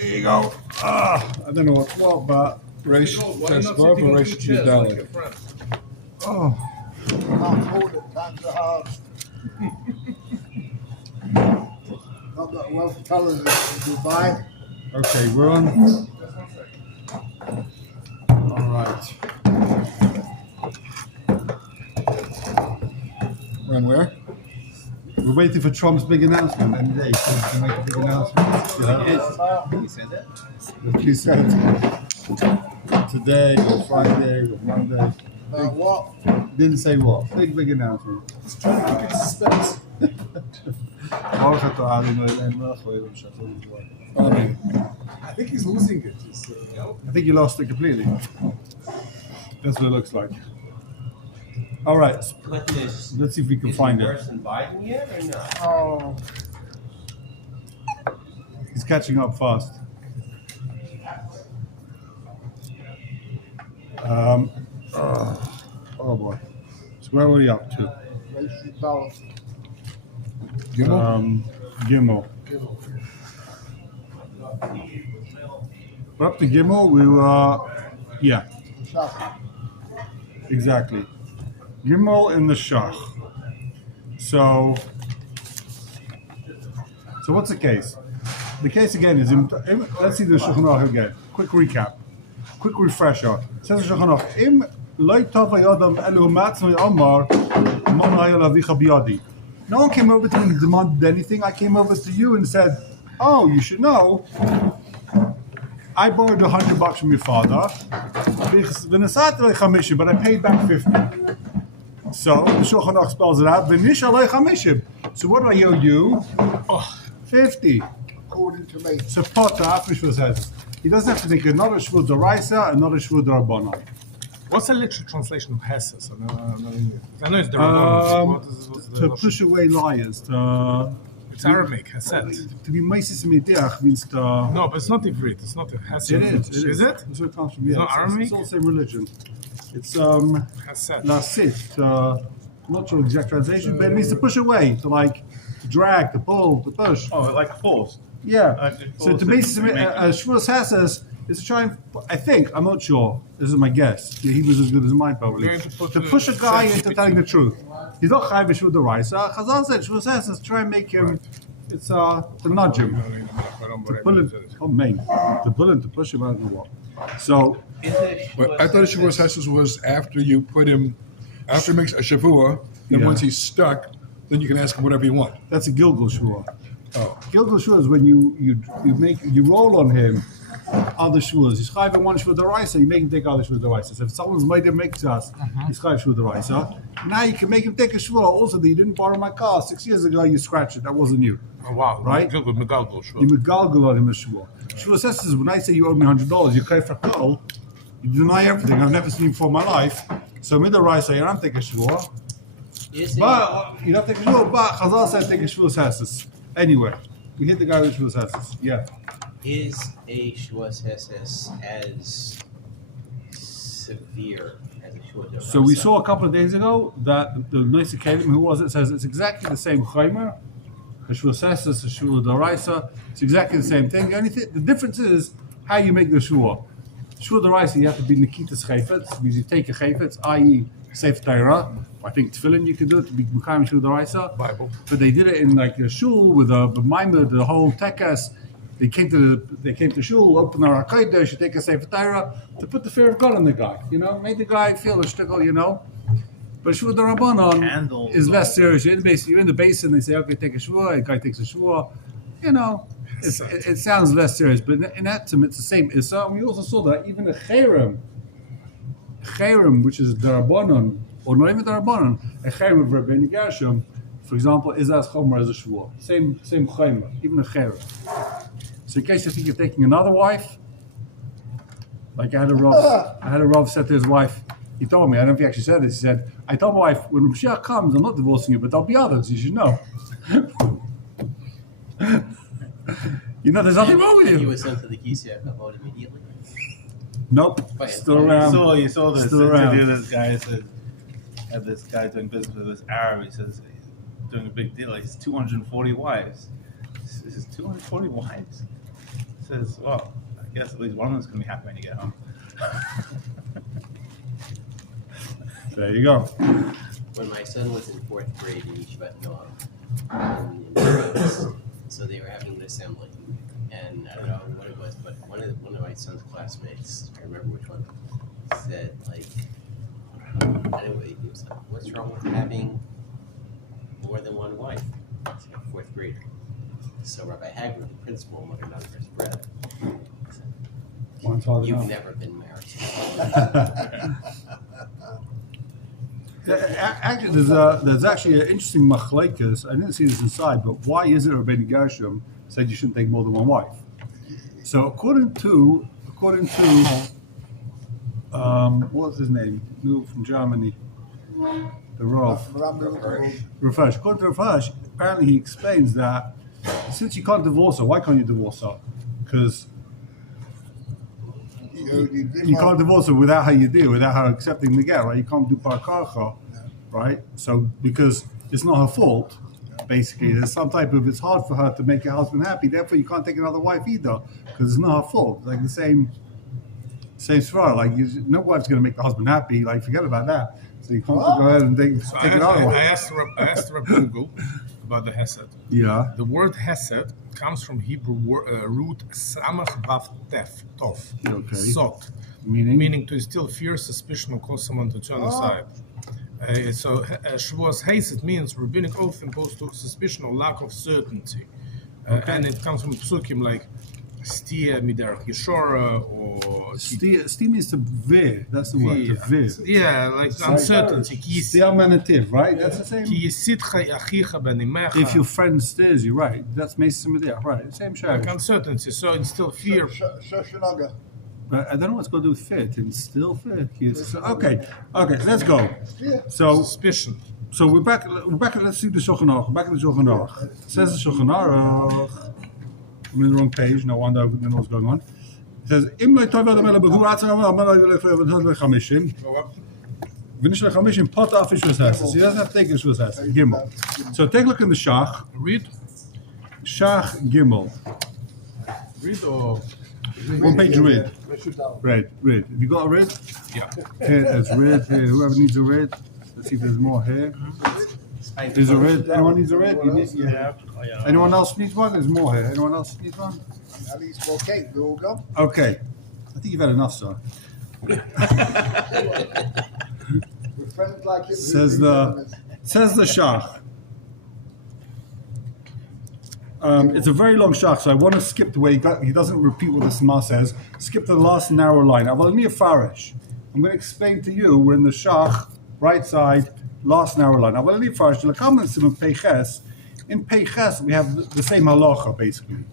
There you go. I don't know what's what, but Reish Teshvav and Reish Yudalek. Oh. Can't hold it, times are hard. Not that well for fellas in Dubai. Okay, we're on. All right. We're on where? We're waiting for Trump's big announcement. Any day, Trump's going to make a big announcement. He said that. He said today or Friday or Monday. What? Didn't say what. Big announcement. Just trying to keep it suspense. I think he's losing it. I think you lost it completely. That's what it looks like. All right, let's see if we can find it. Worse than Biden yet or not? Oh. He's catching up fast. Oh boy. So where were we up to? Gimel. We're up to Gimel. We were, yeah. Exactly. Gimel in the Shach. So what's the case? The case again is, let's see the Shulchan Aruch again. Quick recap. Quick refresher. It says the Shulchan Aruch, Im lo tov hayadam elu matzno amar man hayal avicha biyadi. No one came over to me and demanded anything. I came over to you and said, oh, you should know, I borrowed $100 from your father, but I paid back 50. So the Shulchan Aruch spells it out. So what do I owe you? 50. According to me. So Potter, says, he doesn't have to take another Shvur D'Oraisa, another Shvur D'Rabbanan. What's the literal translation of Hesses? I know it's the Rabbanon. To push away liars. It's Aramaic, Hesed. To be Meisis Mediach means to... No, but it's not Ivrit. It's not Hesed. It is. Is it? That's where it comes from. It's Yeah, not Aramaic? It's all the same religion. It's Hesed. Lasit. Not sure exact translation, but it means to push away, to drag, to pull, to push. Oh, like forced. Yeah. So to basically, Shmuel's Hesses is to try and, I think, I'm not sure, this is my guess, he was as good as mine probably, to push a guy into telling the truth. He's not Chai B'Shvur D'Oraisa. Chazal said Shmuel's Hesses try and make him, it's to nudge him, to pull him, to pull him, to push him, I don't know what. So, But I thought Shavuos Hesses was after you put him, after he makes a Shavua, then once he's stuck, then you can ask him whatever you want. that's a Gilgal Shua. Oh. Gilgal Shua is when you roll on him other shuas. He's chayv one shua d'oraisa. You make him take other shua d'oraisa. So if someone's made him make to us, he's chayv shua d'oraisa. Now you can make him take a shua. Also, that you didn't borrow my car 6 years ago. You scratched it. That wasn't you. Oh, wow. Right? Good with Megalgal, sure. You megalgal on him a shua. Shua says when I say you owe me $100, you pay for no. You deny everything. I've never seen him before in my life. So midoraisa, you don't take a shua. But you don't take a shua. But Chazal said take a shua sesses. Anyway, we hit the guy with shua sesses. Yeah. Is a Shavuos Hesses as severe as a Shavuot D'Oraisa? So we saw a couple of days ago that the Noisy Kalim, who was it, says it's exactly the same chaymer. The Shavuos Hesses, the Shavuot D'Oraisa, it's exactly the same thing. The difference is how you make the Shavuot. Shavuot D'Oraisa, you have to be Nikitas Chayfetz, because you take a Chayfetz, i.e. Sefer Torah. I think Tefillin you can do it to be Mekayim Shavuot D'Oraisa. Bible. But they did it in like a shul with a Maimah, the whole Tekas. They came to shul, open our Hakodesh, you take a Sefer Torah to put the fear of God on the guy, made the guy feel a shtickle, But Shavuot Rabbanon is less serious. You're in the basin, they say, okay, take a shvua, the guy takes a shvua, it sounds less serious, but in that it's the same Issa. And we also saw that even a Cherem, which is the Rabbanon, or not even the Rabbanon, a Cherem of Rabbeinu Gershom, for example, is as Chomer as a shvua. Same Chomer, even a Cherem. So in case you think you're taking another wife, like I had a Rav said to his wife, he told me, I don't know if he actually said this, he said, I told my wife, when Mashiach comes, I'm not divorcing you, but there'll be others, you should know. There's nothing wrong with you. He was sent to the Kisya Kavod immediately. Nope, still around. You saw this Still interview. around. This guy said, had this guy doing business with this Arab. He says, doing a big deal. Like, he's 240 wives. He says, 240 wives? says, well, I guess at least one of them's going to be happy when you get home. There you go. When my son was in fourth grade in Yeshivat Noam, in France, so they were having an assembly, and I don't know what it was, but one of my son's classmates, I remember which one, said like, anyway, he was like, "What's wrong with having more than one wife?" It's a fourth grader. So Rabbi Hagler, the principal, looked under his breath. One's hard You've enough. never been married. Actually, there's actually an interesting machlekes. I didn't see this inside, but why is it Rabbeinu Gershom said you shouldn't take more than one wife? So according to what was his name? New from Germany, the Rav. Rafash. According to Rafash, apparently he explains that since you can't divorce her, why can't you divorce her? Because you can't divorce her without her yidih, without her accepting the get, right? You can't do parkarcha, right? So because it's not her fault, basically, there's some type of it's hard for her to make her husband happy. Therefore, you can't take another wife either because it's not her fault. Like the same svara. Like no wife's going to make the husband happy. Like forget about that. So you can't go ahead and take another one. I asked Rabbi Google about the Hesed. Yeah. The word Hesed comes from Hebrew root samach vav tef, tov, Okay. sot, Meaning to instill fear, suspicion, or cause someone to turn aside. So Shavuos Hesed means rabbinic oath imposed to suspicion or lack of certainty, and it comes from psukim like stia miderach yeshora or Steam means to veer. That's the word. To veer. yeah, like uncertainty. Stia manativ, right? That's the same. Ki yisitcha achicha b'nimecha. If your friend steers you, right? That's Mason Medea, right? Same like share. uncertainty, so instill fear. Shoshanaga. I don't know what's going to do with fear. To instill fear. Okay, let's go. So Suspicion. we're back. Let's see the Shulchan Aruch. Back in the Shulchan Aruch. It says the Shulchan Aruch. I'm in the wrong page. No wonder I didn't know what's going on. It says, "Im lo tov adam ela behu atzar amar lo lechamishim." V'nish lechamishim pot afish v'sas. He doesn't have to take this v'sas. Gimel. So take a look in the Shach. Read Gimel. or One page read. Read. Have you got a read? yeah. Here, there's red. Here, whoever needs a red. Let's see if there's more here. There's a red. Anyone needs a red? Anyone else needs one? There's more here. Anyone else needs one? At least more cake, we all go. Okay. I think you've had enough, sir. With friends like him. Says the Shach. It's a very long shach, so I want to skip the way he doesn't repeat what the Sma says. Skip to the last narrow line. I'm going to explain to you, we're in the shach, right side, last narrow line. In Peiches, we have the same halacha, basically.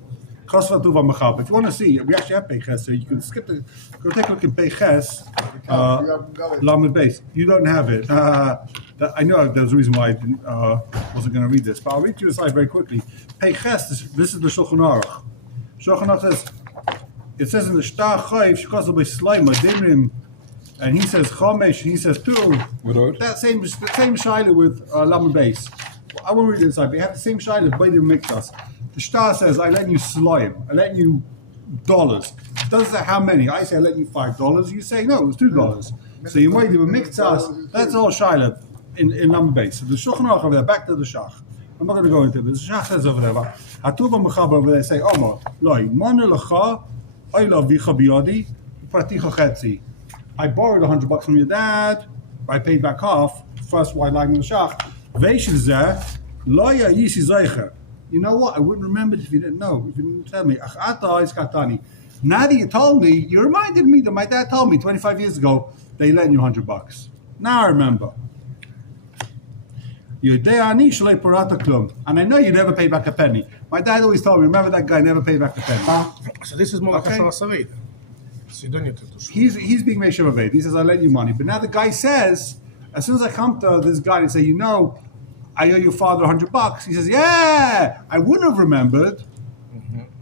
If you want to see, we actually have Peiches, so you can skip the, go take a look in Peiches, Lamed Beis. You don't have it. I know there's a reason why I wasn't going to read this, but I'll read you a slide very quickly. Peiches, this is the Shulchan Aruch. Shulchan Aruch says, it says in the Shtar Chayv, Shekosel B'Slaima, Dimrim, and he says Chomesh, and he says two. That same shaila with Lamed Beis. I won't read it inside, but you have the same shaila, Beidim Miktas. The Shtar says, I let you Slaim, I let you dollars. Doesn't say how many. I say I let you $5. You say no, it was $2. So you might do a Miktas. That's all shaila in Lamed Beis. So the Shulchan Aruch over there, back to the Shach. I'm not going to go into it, but the Shach says over there, Hatuva Mechaber over there say, Omar, Loi, Mona Lecha, Oila Vicha Biyadi, Praticha Chetzi. I borrowed $100 from your dad, I paid back half, first white line in the Shach. Veishis there, Loya Yishi Zeicher. You know what? I wouldn't remember it if you didn't know, if you didn't tell me. Achata is Katani. Now that you told me, you reminded me that my dad told me 25 years ago they lent you $100. Now I remember. And I know you never paid back a penny. My dad always told me, remember that guy never paid back a penny. So this is more like Okay. a Savid. So you don't need to do He's being made sure He says, I lent you money. But now the guy says, as soon as I come to this guy and say, you know, I owe your father $100, he says, yeah, I wouldn't have remembered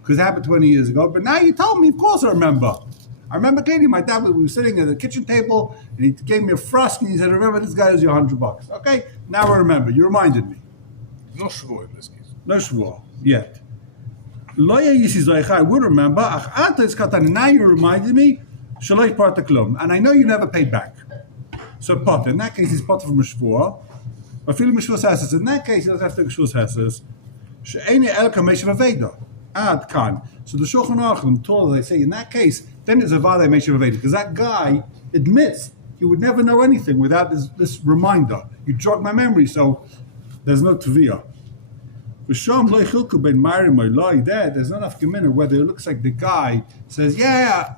because it happened 20 years ago. But now you told me, of course I remember. I remember clearly my dad, we were sitting at the kitchen table and he gave me a frusk and he said, remember this guy owes you $100. Okay, now I remember. You reminded me. no shvuah in this case. No shvuah yet. I would remember. Now you reminded me. And I know you never paid back. So pot. In that case, he's pot from a shvua. But feeling mishvus hesses. In that case, he doesn't have to mishvus hesses. She'ene elka meshav aveda. Ad kan. So the Shulchan Aruch told, they say, in that case, then there's a vade meshav aveda, because that guy admits he would never know anything without this reminder. You jog my memory, so there's no tviyah. There's not enough gemina whether it looks like the guy says, yeah,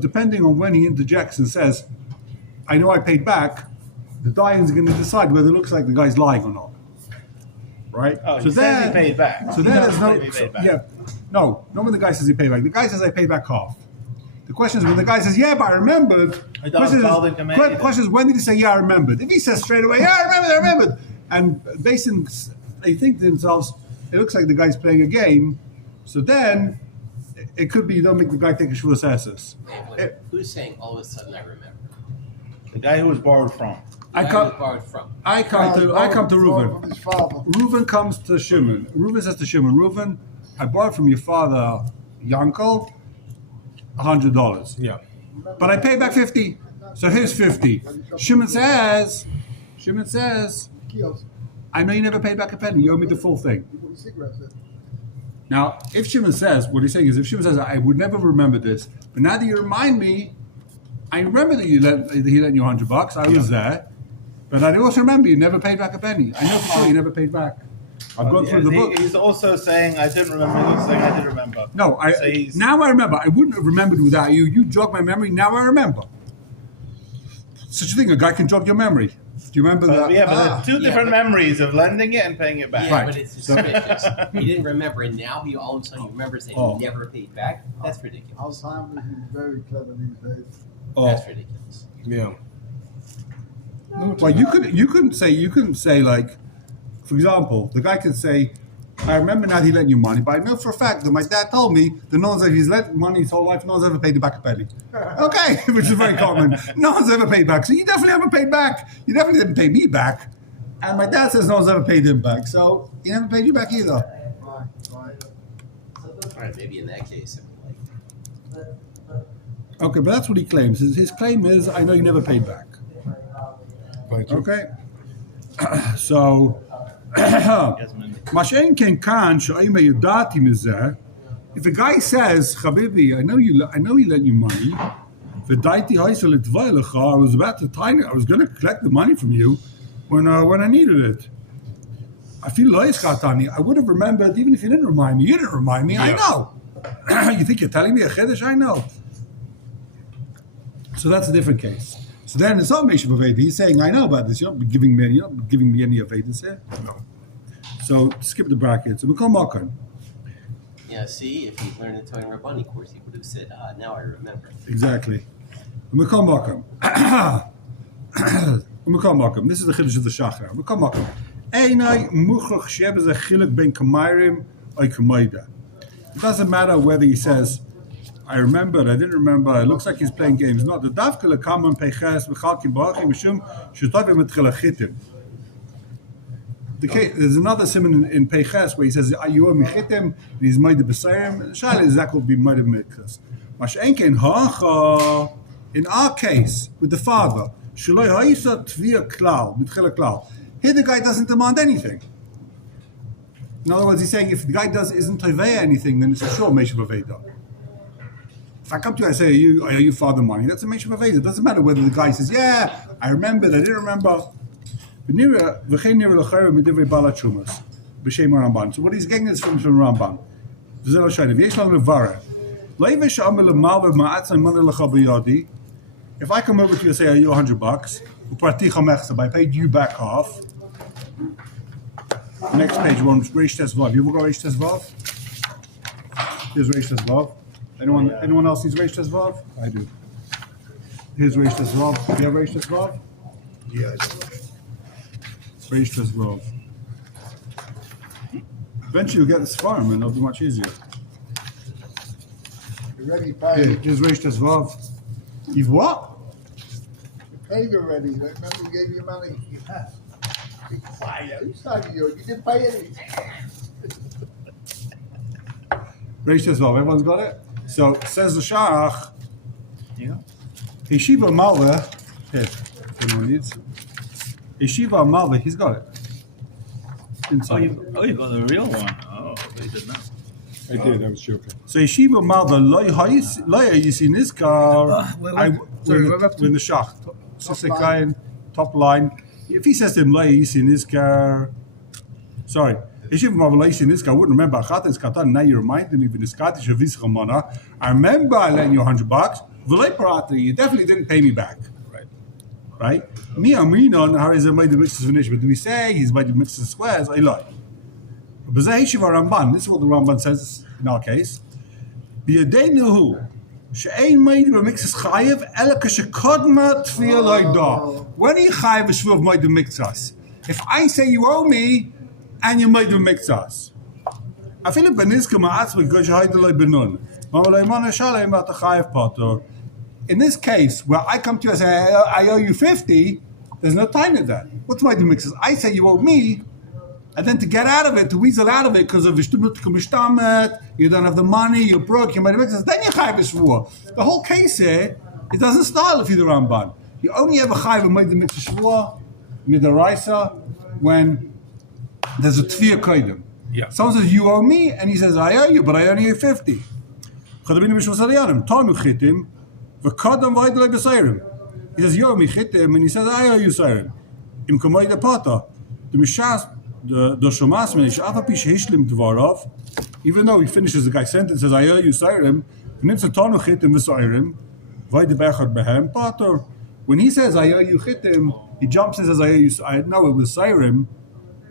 depending on when he interjects and says, I know I paid back, the Dayan's going to decide whether it looks like the guy's lying or not. Right? Oh, he says he paid back. So there's not when the guy says he paid back. The guy says I paid back half. The question is when the guy says, yeah, but I remembered. The question is when did he say, yeah, I remembered? If he says straight away, yeah, I remembered. And they think to themselves, it looks like the guy's playing a game. So then it could be you don't make the guy take a shvuas esses. Who's saying all of a sudden I remember? The guy who was borrowed from. I come to Reuven. From his father. Reuven comes to Shimon. Reuven says to Shimon, Reuven, I borrowed from your father, Yankel, $100. Yeah. But I paid back 50. So here's 50. Shimon says, Kiosk. I know you never paid back a penny. You owe me the full thing. You put the cigarettes in. Now, if Shimon says, what he's saying is, if Shimon says, I would never remember this, but now that you remind me, I remember that he lent you $100. I was there. But I also remember you never paid back a penny. I know for sure you never paid back. I've gone through the book. He's also saying, I didn't remember. He's saying, I did remember. No, now I remember. I wouldn't have remembered without you. You jogged my memory. Now I remember. Such a thing, a guy can jog your memory. Do you remember that? Yeah, but there's two different memories of lending it and paying it back. Yeah, Right. but it's suspicious. He didn't remember, and now he all of a sudden he remembers that he never paid back. That's ridiculous. Alzheimer's is very clever these days. That's ridiculous. Yeah. Well, you couldn't say like, for example, the guy could say, I remember now he lent you money, but I know for a fact that my dad told me that no one's ever, he's lent money his whole life, no one's ever paid him back a penny. Okay, which is very common. No one's ever paid back. So you definitely haven't paid back. You definitely didn't pay me back. And my dad says no one's ever paid him back. So he never paid you back either. Right. All right, maybe in that case, Okay, but that's what he claims. His claim is, I know you never paid back. Thank you. Okay? So, Mashen ken kan she'ayma yudati mizeh. If a guy says, Chabibi, I know he lent you money. V'daiti haisa l'tvay lecha. I was about to I was going to collect the money from you when I needed it. I feel lo yischatani. I would have remembered even if you didn't remind me. You didn't remind me. I know. You think you're telling me a chiddush? I know. So that's a different case. So then it's not Meshav Aveda. He's saying, I know about this. You're not giving me any Avedas here. No. So skip the brackets. We call Makan. yeah. See, if he learned the Toen Rabani course, he would have said, now I remember. Exactly. We call Makan. We call Makan. This is the Chiddush of the Shachar. We call Makan. Einai muchach sheb is a chiluk ben kamayrim or kamayda. It doesn't matter whether he says, I remembered, I didn't remember, it looks like he's playing games. No, the davka lekaman peches v'chalkim b'achim mishum shetovim etchilachitim. There's another simon in Peches where he says, you owe me chitim, and he's made the b'sayim. Shal is that will be made of mikras. Mashenken hacha, in our case, with the father, shaloi ha'isa tvia klal, mitchila klal. Here the guy doesn't demand anything. In other words, he's saying if the guy isn't tovei anything, then it's for sure Meshav Aveda. If I come to you and say, I owe you father money, that's a Meshav Aveda. It doesn't matter whether the guy says, yeah, I remembered, I didn't remember. So what he's getting is from Ramban. If I come over to you and say, I owe you $100, I paid you back half. Next page, one Reish Tes Vav. You ever go Reish Tes Vav? Here's Reish Tes Vav. Anyone else needs Reish Tes Vav? I do. Here's Reish Tes Vav. Do you have Reish Tes Vav? Yeah, I do. Reish Tes Vav. Eventually you'll get this farm and it'll be much easier. You already Here, paid. here's Reish Tes Vav. You've what? You paid already. Remember we gave you money? Yeah. Be quiet. Who's talking to you? You didn't pay anything. Reish Tesvav. Everyone's got it? So, says the Shach, Yeah. Yeshiva Malva, here, anyone needs? Yeshiva Malva, he's got it. Oh, Inside. you got the real one. Oh, they did not. I did. I was joking. So Yeshiva Malva, Loya Yisin Iskar, when the Shach, Sisekain, top line. If he says to him, Loya Yisin Iskar, sorry, Yeshiva Malva, Loya Yisin Iskar, I wouldn't remember, Achates Katan, now you reminded me, I remember I lent you $100, V'lei Parata, you definitely didn't pay me back. Right? Mi Aminon, how is it made the mixes finish? But do we say he's made the mixes squares? I lie. But this is what the Ramban says in our case. B'yadeinu she'ein made the mixes chayev ela kashekodma tfiyah loida. When he chayev shvuv made the mixes. If I say you owe me and you made the mixes, I feel it benizka ma'atzma gosh haydalei benun. Ma'olei mana shalei ma'ata chayev pator. In this case, where I come to you and say, I owe you 50, there's no time in that. What's my mixes? I say you owe me, and then to get out of it, to weasel out of it, because of you don't have the money, you're broke, you made the mixes, then you chayv shvua. The whole case here, it doesn't start if you're the Ramban. You only ever chayv and made the mixes shvua, midaraisa, when there's a tviyah koidem. Yeah. Someone says, you owe me, and he says, I owe you, but I only owe 50. He says, yo, mi chitim, and he says, I owe you siren. Im kamay de pata. The mishas, the shomas, when he afa pish hishlim dvarov, even though he finishes the guy's sentence, says, I owe you siren, and it's a tonu chitim v'siren, vayde bechad behem pater. When he says, I owe you chitim, he jumps and says, I owe you, I know it was siren,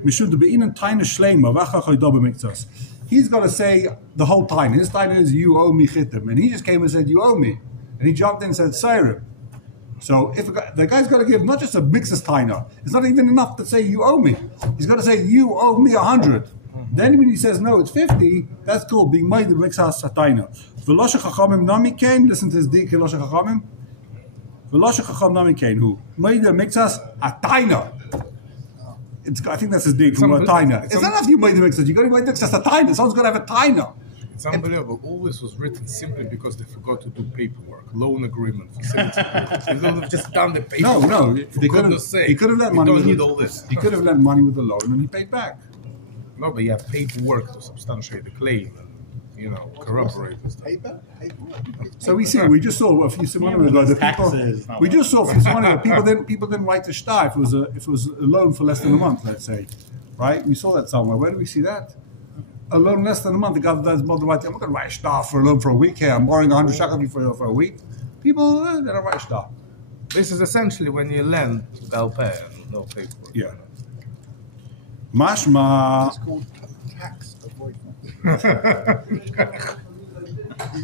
mishud be'inen taina shlema, vacha choydobe mikzas. He's got to say the whole time. His time is, you owe me chitim. And he just came and said, you owe me. And he jumped in and said, Siren. So if the guy's got to give not just a mixes taina, it's not even enough to say you owe me. He's got to say you owe me 100. Then when he says no, it's 50. That's called being made the mixas taina. V'loshe chachamim nami kain. Listen to his dik v'loshe chachamim. V'loshe chacham nami kain. Who made the mixas taina? I think that's his dik from taina. It's not enough you made the mixas. You got to make the mixas taina. Someone's got to have a taina. It's unbelievable. All this was written simply because they forgot to do paperwork, loan agreement, facility agreement. They could have just done the paperwork. No. For goodness sake. He could have lent We money. don't need all this. He could have lent money with the loan and he paid back. No, but you have paperwork to substantiate the claim and, corroborate and stuff. Paper? So we just saw a few semanas ago that taxes, we just saw a few semanas ago people didn't write the shtar if it was a loan for less than a month, let's say, right? We saw that somewhere. Where do we see that? A loan less than a month. The guy does more than right. I'm not going to write a shtar for a loan for a week here. I'm borrowing 100 shekels for a week. People they don't write a shtar. This is essentially when you lend, they'll pay and no paperwork. Yeah. Mashma. It's called tax avoidance.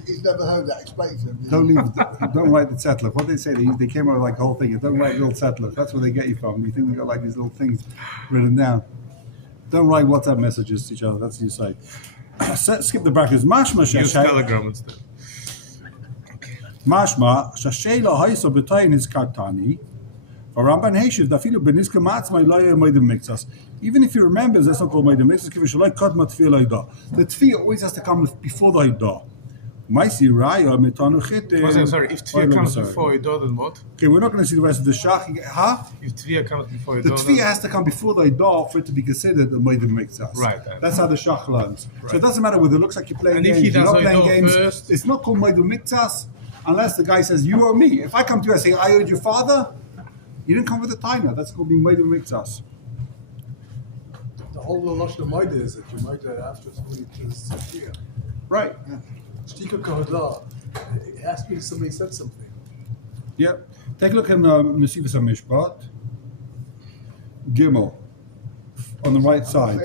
He's never heard that explained to him. Don't write the tzedler. What they say, they came out with like the whole thing. Don't write real tzedler. That's where they get you from. You think they got like these little things written down. Don't write WhatsApp messages to each other. That's what you say. Skip the brackets. Mashma Use Telegram instead. Mashma shashela haiso b'tayin is kartani. Ramban Heishiv dafilu beniska matzmai loya made the mixas. Even if he remembers, that's not called made the mixas. Give a shalai kadma tefillah loida. The tefillah always has to come before the loida. Maisi raya metanu chitim. Sorry, if Tviyah comes before Idah, then what? Okay, we're not going to see the rest of the shach. Huh? If Tviyah comes before Idah, The tefillah has to come before the idah for it to be considered a made the mixas. Right. That's how the shach learns. Right. So it doesn't matter whether it looks like you're playing And if games. he does You're not playing idah games. first? It's not called made the mixas unless the guy says you owe me. If I come to you and say I owed your father, you didn't come with a taina. That's called being made the mixas. The whole Lashon Maida is that you might after somebody to the Safia. Right. Shtika Kavada. It has to be somebody said something. Yep. Take a look in Nesivas HaMishpat. Gimel. On the right side.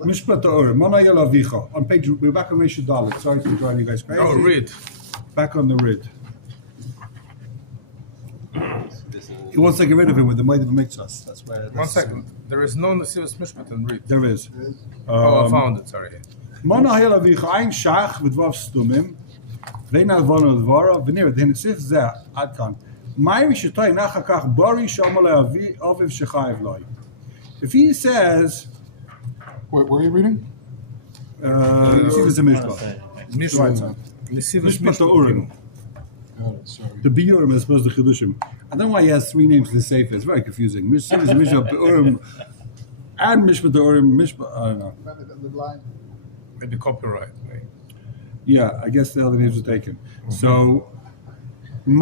Mishpat Ta'or. Mana Yel Avicha. On page, we're back on Resha Dalet. Sorry to drive you guys crazy. Oh, read. Back on the Rid. This is- He wants to get rid of it with the might of mixas. That's where. One second. There is no Nesivas Mishpat and read. There is. Oh, I found it, sorry. Mana Yel Avicha. Ein Shach v'dvav stumim. Vein Alvano Dvara. V'nir. The Nesif Zeh. Ad kan. Ma'iri Shetay Nacha Kach Bari Shama Le'avi Aviv Shechayev Loi. If he says, Where are you reading? Nesivas HaMishpat. Mishma. Mesilas Mishpat Mishma. Urim. Oh, sorry. The Biyurim as opposed to Chidushim. I don't know why he has three names in the Sefer. It's very confusing. Mishpat Urim and Mishpat Urim. Mishpat. I don't know. Maybe copyright. Right? Yeah, I guess the other names were taken. So, the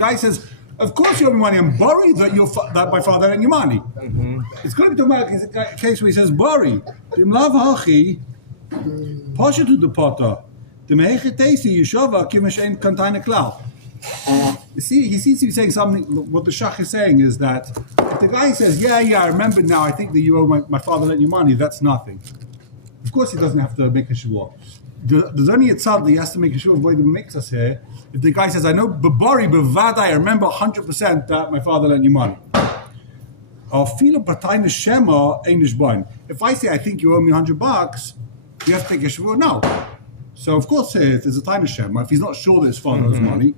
guy says, "Of course you owe me money. I'm worried that that my father lent you money." It's going to be a case where he says, "Bari, im lav hachi, pasha to the potter, the mehechetesi yeshava kimishen kantaina klal." You see, he seems to be saying something. What the Shach is saying is that if the guy says, "Yeah, I remember now. I think that you owe my father lent you money," that's nothing. Of course, he doesn't have to make a shuvah. There's only a tzad that he has to make a shuvah. Avoid the makes us here. If the guy says, "I know bebari bevadai, I remember 100% that my father lent you money." If I say I think you owe me $100, you have to take a shuvah. No. So of course, if there's a time Shema, if he's not sure that his father owes money,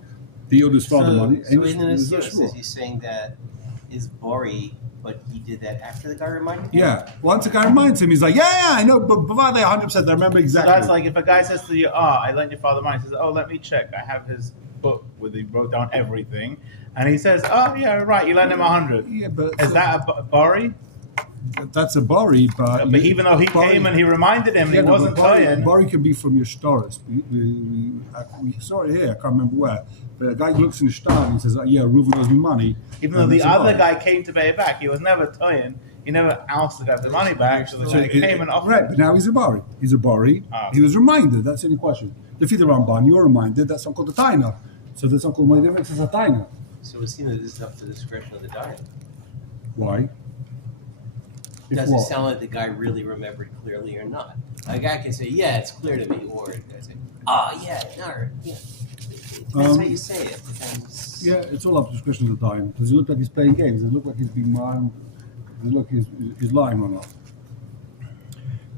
he owed his father money. So in the there's no Nasiros, shvuah. is he saying that is Bori, but he did that after the guy reminded him? Yeah. Once a guy reminds him, he's like, "Yeah, I know, but bevadai 100%. I remember exactly." That's like if a guy says to you, I lent your father money, he says, let me check. I have his book where he wrote down everything. And he says, yeah, right, you lent him 100. Yeah, but Is that a Bari? that's a bari, but Even though he came and he reminded him and he wasn't paying. Bari can be from your stars. We saw it here. I can't remember where. But a guy looks in the star and he says, "Yeah, Reuven owes me money." Even though the other guy came to pay it back, he was never toying. He never asked the guy for the money back, so the guy came and offered. Right, but now he's a bari. He's a bari. He was reminded. That's the only question. If you're the Ramban, you're reminded. That's not called the taina. So that's not called my difference is a taina. So it seems that this is up to the discretion of the guy. Why? If Does it what? sound like the guy really remembered clearly or not? A guy can say, "Yeah, it's clear to me," or a guy say, yeah, no, yeah." It depends how you say it. Depends. Yeah, it's all up to the discretion of the taina. Does it look like he's playing games? Does it look like he's being lying? Does it look like he's lying or not?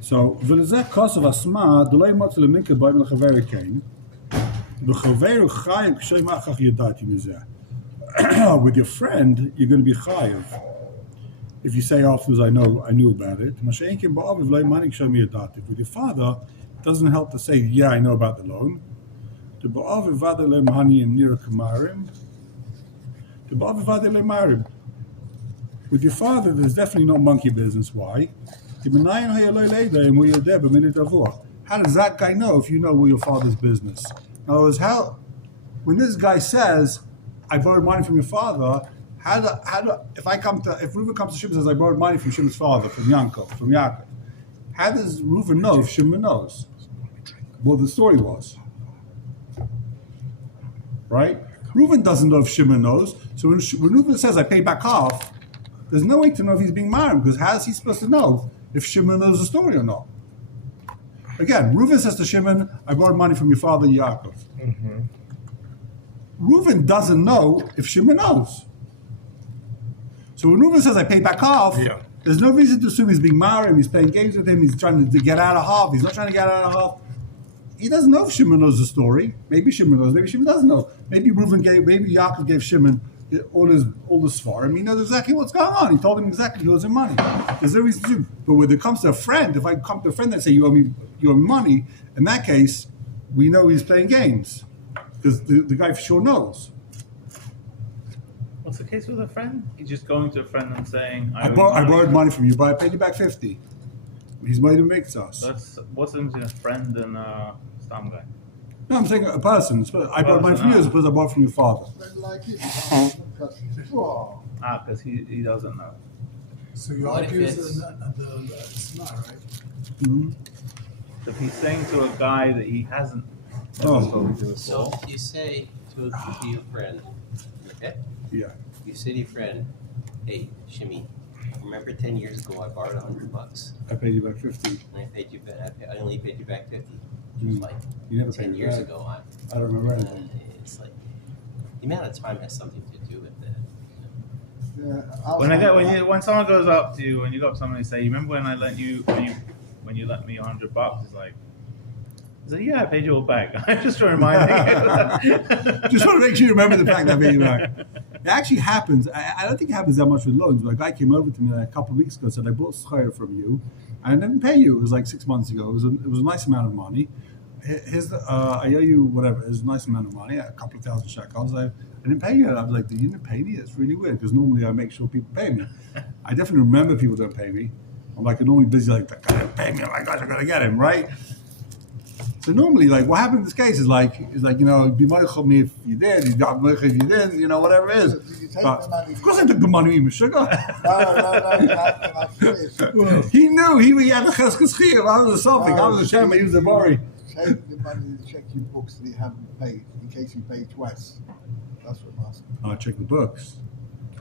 So, ולזה כוסף עצמה, דולי מוצא למינקה באים לחבר קיין, וחבר חייב כשם אחר ידעתי מזה. With your friend, you're going to be chayiv. If you say afterwards, I knew about it. With your father, it doesn't help to say, yeah, I know about the loan. With your father, there's definitely no monkey business. Why? How does that guy know if you know your father's business? In other words, when this guy says, I borrowed money from your father, if Reuven comes to Shimon and says, I borrowed money from Shimon's father, from Yaakov, how does Reuven know if Shimon knows? Well, the story was. Right? Reuven doesn't know if Shimon knows. So when Reuven says, I paid back half, there's no way to know if he's being married, because how is he supposed to know if Shimon knows the story or not? Again, Reuven says to Shimon, I borrowed money from your father, Yaakov. Reuven doesn't know if Shimon knows. So when Reuven says, I paid back half, there's no reason to assume he's being married, he's playing games with him, he's trying to get out of half, he's not trying to get out of half. He doesn't know if Shimon knows the story. Maybe Shimon knows, maybe Shimon doesn't know. Maybe Yaakov gave Shimon all the svarim. He knows exactly what's going on. He told him exactly he owes him money. There's no reason to do. But when it comes to a friend, if I come to a friend and say you owe me money, in that case, we know he's playing games. Because the guy for sure knows. What's the case with a friend? He's just going to a friend and saying, I borrowed money from you, but I paid you back 50. He's made a mix us. What's the difference between a friend and a stam guy? No, I'm saying a person. I borrowed money from you as opposed to I borrowed from your father. Because he doesn't know. So you What if argue it's- it's not, right? Mm-hmm. So if he's saying to a guy that he hasn't Oh. spoken to before, So you say to your friend, okay? Yeah. You say to your friend, hey, Shimmy, remember 10 years ago I borrowed $100 I paid you back 50. and I only paid you back 50. It Mm. was like You never 10 paid me years back. ago. I don't remember anything. It's like the amount of time has something to do with that. when someone goes up to you, when you go up to someone and say, "You remember when I lent you when you lent me $100?" It's like, I said, yeah, I paid you all back. I'm just reminding you. Just want to make sure you remember the fact that I paid you back. It actually happens. I don't think it happens that much with loans. But a guy came over to me a couple of weeks ago and said, I bought schar from you and I didn't pay you. It was like 6 months ago. It was a nice amount of money. I owe you whatever. It was a nice amount of money, a couple of thousand shekels. I didn't pay you. And I was like, you didn't pay me? It's really weird because normally I make sure people pay me. I definitely remember people don't pay me. I'm like, I'm normally busy like, that guy didn't pay me. Oh my gosh, I got to get him, right? So normally, like, what happened in this case is like, be money me if you did, you got money if you didn't, whatever it is. Did you take But, the money? of course I took the money, Mr. Sugar. I finished. He knew, he had the cheskes here. I was a something. I was a shame, he was a worry. Take the money and check your books that you haven't paid, in case you pay twice. That's what I'm asking. I'll check the books.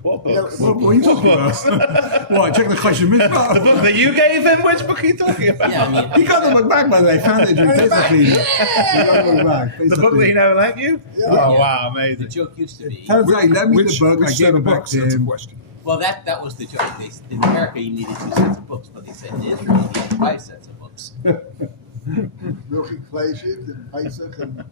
What books? Yeah, What are you talking about? What, check the Choshen The Mitzvah? book that you gave him? Which book are you talking about? Yeah, I mean, He got the book back, by the way. I found it basically. He got the book back. The book that he never lent you? Yeah. Oh, Yeah. wow, the amazing. joke used to be. Turns out he lent me the book, I set gave of it back books? to That's a him. question. Well, that was the joke. In America, you needed 2 sets of books, but they said in Israel, you needed 5 sets of books. Milk inflation and Pesach and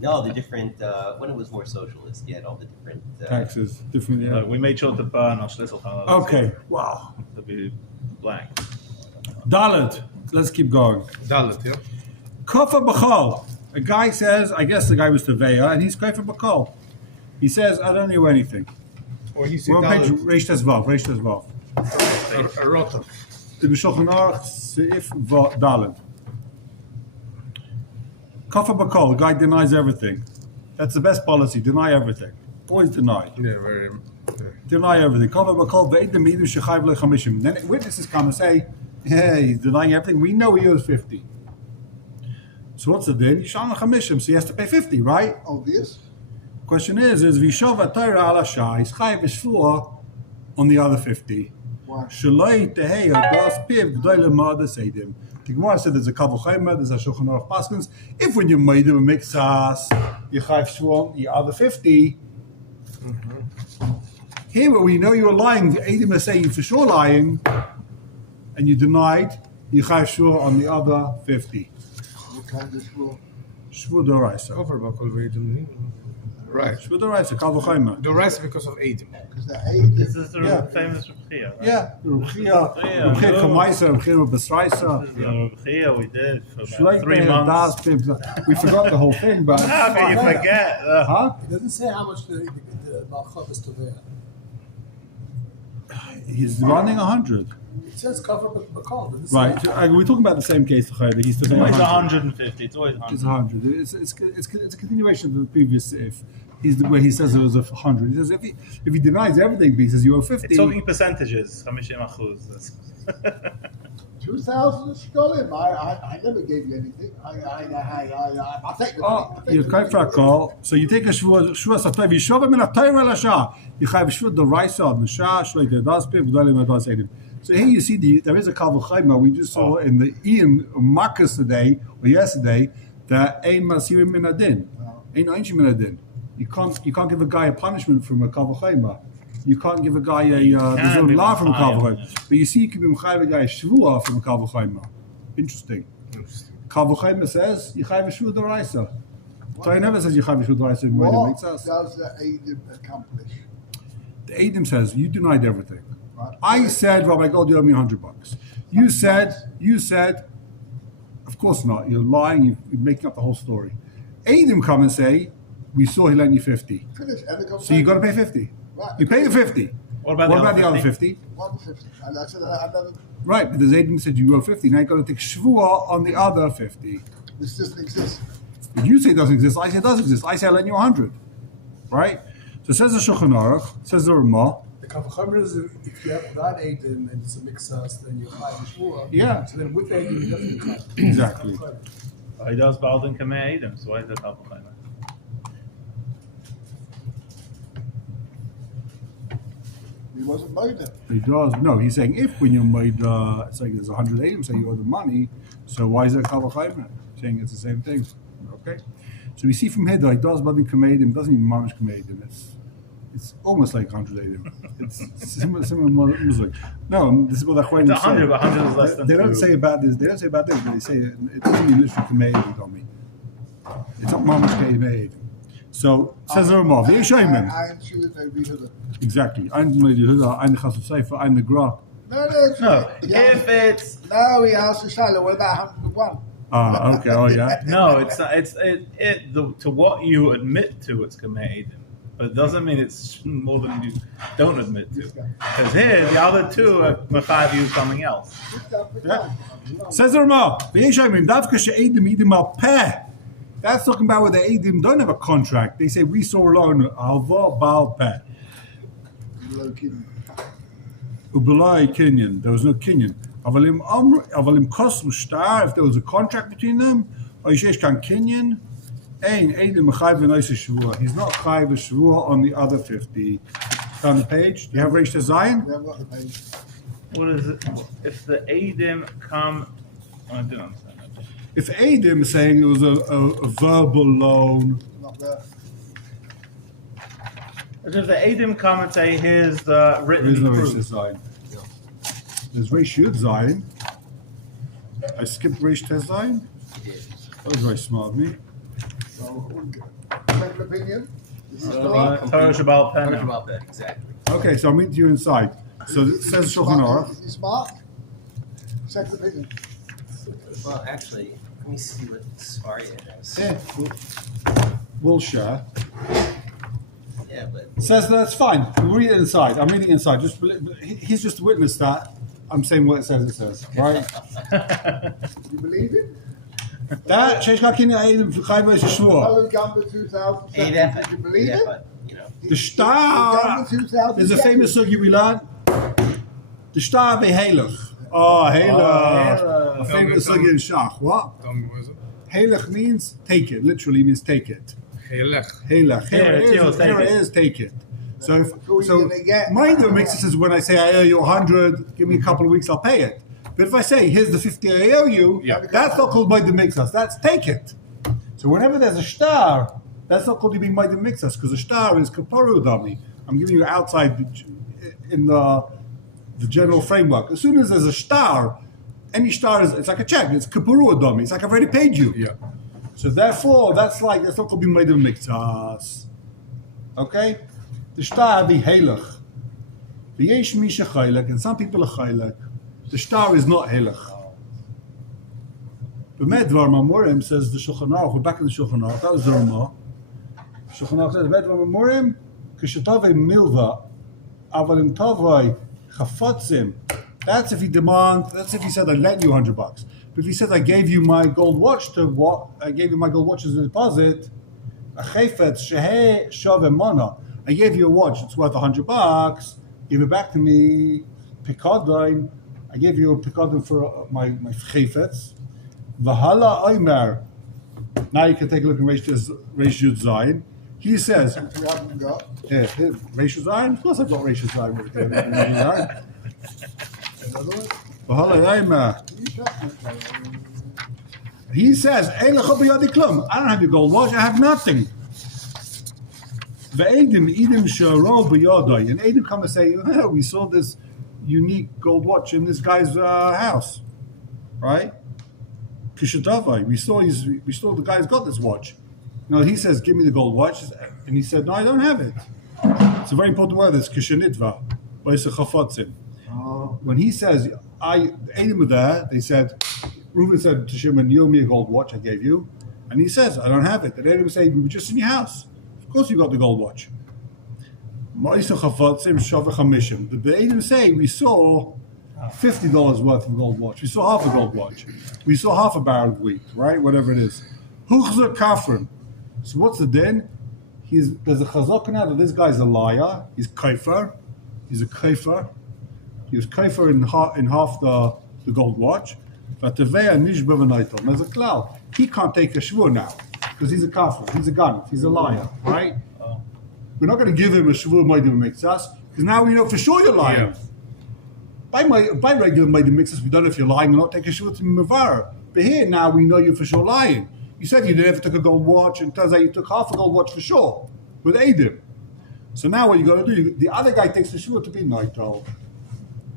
No, the different, when it was more socialist, you had all the different. Taxes, different, yeah. Look, we made sure to burn our Schlüsselfelder. Okay, wow. To be black. Dalit, let's keep going. Dalit, yeah. Kofa B'chol. A guy says, I guess the guy was Teveya, and he's Kofa B'chol. He says, I don't know anything. Or he said We're on page Dalit. Reish Tes Vav, Reish Tes Vav. A rota. The B'Shulchan Aruch, Seif Dalit. Kofa B'chol, the guy denies everything. That's the best policy, deny everything. Always deny. Yeah, very. Deny everything. Kofa B'chol, ve'edim midim shechayv lechamishim. Then witnesses come and say, hey, he's denying everything. We know he owes 50. So what's the din? Yisham lechamishim, so he has to pay 50, right? obvious. Question is Vishov Torah ala Shah, he's chayiv shvua on the other 50. Why? Shaloi tehei adas piv g'dayla ma'ada seidim. The Gemara said there's a Kavul Chayma, there's a Shulchan Aruch Paskins. If when you made them a mixas, you chayiv shvua on the other 50. Here, where we know you're lying, the Eidim are saying for sure lying, and you denied, you chayiv shvua on the other 50. What kind of shul? Shvua d'oraisa. Over Bakol Vedim. Right. Shvua d'oraisa, Kavul Chayma. The rest because of Adim. Because the aid This is is the Yeah. famous Ruchia, right? Yeah, Ruchia, Yeah, Ruchia no. Kamaisa, Ruchia Besraisa. This is the Ruchia we did for about Shleit 3 Meir months. Das Pib. We forgot the whole thing, but How can you forget? huh? It doesn't say how much the Malchov is to there. He's running 100. It says cover Bakal. Right. So, we're talking about the same case. He's It's the always 100. 150. It's always It's 100. 100. It's a continuation of the previous if. He's the way he says it was 100. He says if he denies everything, he says you owe 50. It's talking percentages. 50%. 2,000 shkolim. I never gave you anything. I'll take the money. Oh, you're kind for a call. So you take a shvua satav yishov min atayra lasha. You have shvua the raisa on the shah shlei the das pib v'dalim adas edim. So here you see there is a Kavul Chayma. We just saw in the Ian Marcus today or yesterday that ein masirim min adin, ein einshim min adin. You can't give a guy a punishment from a Kavul Chayma. You can't give a guy there's no be law from a Kavul Mechayim. Chayma. But you see you can be Mechayiv a guy a shvua from a Kavul Chayma. Interesting. Kavul Chayma says you chayiv a shvua d'oraisa. Torah never says you chayiv a shvua d'oraisa in way that What makes us. does the aid accomplish? The Adam says you denied everything. Right. I said, Rabbi Gold, you owe me $100. You said, of course not. You're lying. You're making up the whole story. Adam come and say, we saw he lent you 50. Finish. And it goes So you got back. to pay 50. Right. You pay the 50. What about the other 50? 150. And I said, another. Right, but the Adam said you owe 50. Now you got to take shvua on the other 50. This doesn't exist. If you say it doesn't exist, I say it does exist. I say I lent you 100. Right? So it says the Shulchan Aruch, says the Ramah. The Kavachomer is if you have without Aiden and it's a mixas, then you high Shua. Yeah. So then with Aiden, you definitely cut. Exactly. He does Balden Kameh Adam, so why is that Kavul Chayma? He wasn't made it. He does. No, he's saying if when you made, it's like there's 100 Adam saying you owe the money, so why is that Kavul Chayma? Saying it's the same thing. Okay. So we see from here that he does Badin Kamedim, doesn't even Mamish Kamedim. It's almost like 100 Eidim. It's similar music. No, this is what the It's 100, but 100 is less than They don't 2. say about this. They don't say about this, but they say it doesn't mean literally Kamei Eidim on me. It's not Mamash Kamei Eidim. So says the Ramah. The Yeshayim. I actually don't read it. Exactly. Ein Medihula, ein Chassid Sefer, ein Negra. No, if it's No, he asked the Shiloh, what about 101? Ah, okay. Oh yeah. no, it's not. To what you admit to, it's Kamei Eidim. But it doesn't mean it's more than you don't admit to. Because here, the other two are Mechav you something else. Says the Ramah. The Yeshayim. Davka she'edim edim al peh. That's talking about where the Eidim don't have a contract. They say we saw alone alva bal peh. Ubelai Kenyan. There was no Kenyan. Avalim kosm star. If there was a contract between them, or Yishesh kan Kenyan. Ein Eidim Chayv v'noisa Shavua. He's not Chayv Shavua on the other 50. On the page. Do you have Reish Zion? We haven't got the page. What is it? If the Eidim come, I didn't understand that. If Eidim is saying it was a verbal loan, Not there. If the Eidim come and say, here's the there written is no Reish proof. Zion. There's Reish Yud Zion. I skipped Reish Zion. That was very smart of me. So, second opinion? This is Well, not. Torah Shabbat Torah Pen. Shabbat Peh, exactly. Okay, so I'll meet you inside. So it says Shulchan Aruch. Is he smart? Second opinion. Well, actually, let me see what Svaria has. We'll share. Yeah, but It says that's fine. We'll read it inside. I'm reading inside. He's just witnessed that. I'm saying what it says, right? You believe it? That Sheish Gakin Eidim Chayv Sheshua. Follow Gamba 2007. yeah, Did you believe yeah, it? but you know, The star. Gamba 2007. There's a famous sugi we learn. The star beheilig. Oh, heilig. A famous sugi in Shach. What? Tell me, what is it? Heilig means take it. Literally means take it. Heilech. Heilig. Here it is, Here take it it. is. Take it. So, Who are you gonna get? mine though makes it says when I say I owe you 100, give me a couple of weeks, I'll pay it. But if I say here's the 50 I owe you, Yeah. that's not called Maida Mixas. That's take it. So whenever there's a star, that's not called being Maida Mixas because a star is Kaparu Dami. I'm giving you outside in the general framework. As soon as there's a star, any star is it's like a check. It's Kaparu Dami. It's like I've already paid you. Yeah. So therefore, that's not called being Maida Mixas. Okay? The star be heilig. The yesh misha chaylik, and some people are chaylik. The star is not heilig. The Medvar Mamorim says the Shulchan Aruch. We're back in the Shulchan Aruch. That was the Ramah. Shulchan Aruch says Medvar Mamorim kishetavei milva avalim tavei chafotzim. That's if he demands. That's if he said I lent you $100. But if he said I gave you my gold watch to what? I gave you my gold watch as a deposit. A chayfetz sheheh shaveh mana. I gave you a watch. It's worth $100. Give it back to me. Pikadon. I gave you a pikadon for my chayfetz. Vahala Oimer. Now you can take a look at Reish Yud Zayin. He says, We haven't got. yeah, Reish Yud Zayin? Of course I've got Reish Yud Zayin. Another one? Vahala Oimer. You shut me. He says, I don't have your gold watch, I have nothing. Ve'edim idim sharo b'yadai. And Edim come and say, oh, we saw this unique gold watch in this guy's house. Right? Kishatavai. We saw the guy's got this watch. Now he says, give me the gold watch. And he said, no, I don't have it. It's a very important word, it's kishanitva. When he says, Edim were there, they said, Reuben said to Shimon, you owe me a gold watch I gave you. And he says, I don't have it. And Edim said, we were just in your house. Of course you got the gold watch. The Edim say, we saw $50 worth of gold watch. We saw half a gold watch. We saw half a barrel of wheat, right? Whatever it is. Huchzer kafrin. So what's the din? There's a chazak now that this guy's a liar. He's kaifer. He's a kaifer. He was kaifer in half the gold watch. But there's a cloud. He can't take a shvur now because he's a kafir. He's a gun. He's a liar, right? We're not going to give him a shvur maidim mixas because now we know for sure you're lying. Yeah. By regular maidim mixas, we don't know if you're lying or not. Take a shvur to mivara. But here now we know you're for sure lying. You said you never took a gold watch, and it turns out you took half a gold watch for sure with Edim. So now what you got to do? The other guy takes the shvua to be neutral.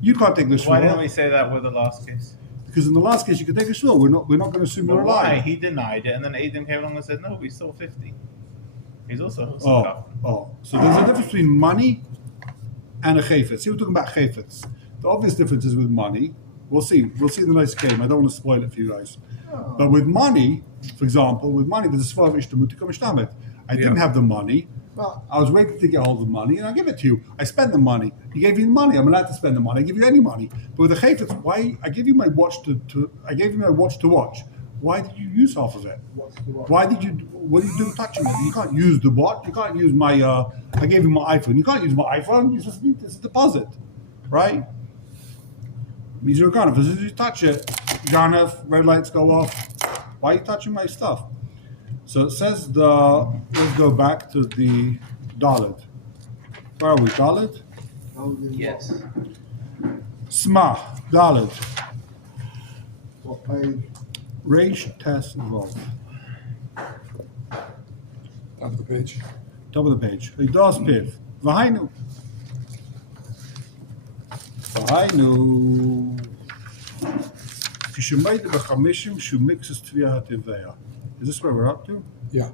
You can't take the Why didn't we shvua say that with the last case? because in the last case you could take a shvua. We're not going to assume you're But why? alive. He denied it, and then Adam came along and said, "No, we sold 50." He's also So there's a difference between money and a chayfetz. See, we're talking about chayfetz. The obvious difference is with money. We'll see. We'll see in the next game. I don't want to spoil it for you guys. But with money, for example, there's a svar ishtamutika mishtamet. I didn't have the money. But I was waiting to get hold of the money, and I give it to you. I spend the money. You gave me the money. I'm allowed to spend the money. I give you any money. But with the chayfetz, why? I gave you my watch I gave you my watch to watch. Why did you use half of it? what's the what? Why did you? What do you do touching it? You can't use the watch. You can't use my. I gave you my iPhone. You can't use my iPhone. You're supposed to be, it's a deposit, right? Means you're gone. As soon as you touch it, Garneth, red lights go off. Why are you touching my stuff? So it says let's go back to the Dalet. Where are we? Dalet? Yes. Sma, Dalet. What page? Reish Tes Vav. Top of the page. Top of the page. Hidas Piv. V'hainu. Kishemayde b'chamishim shu mixes tviyah ha'teveya. Is this where we're up to? Yeah.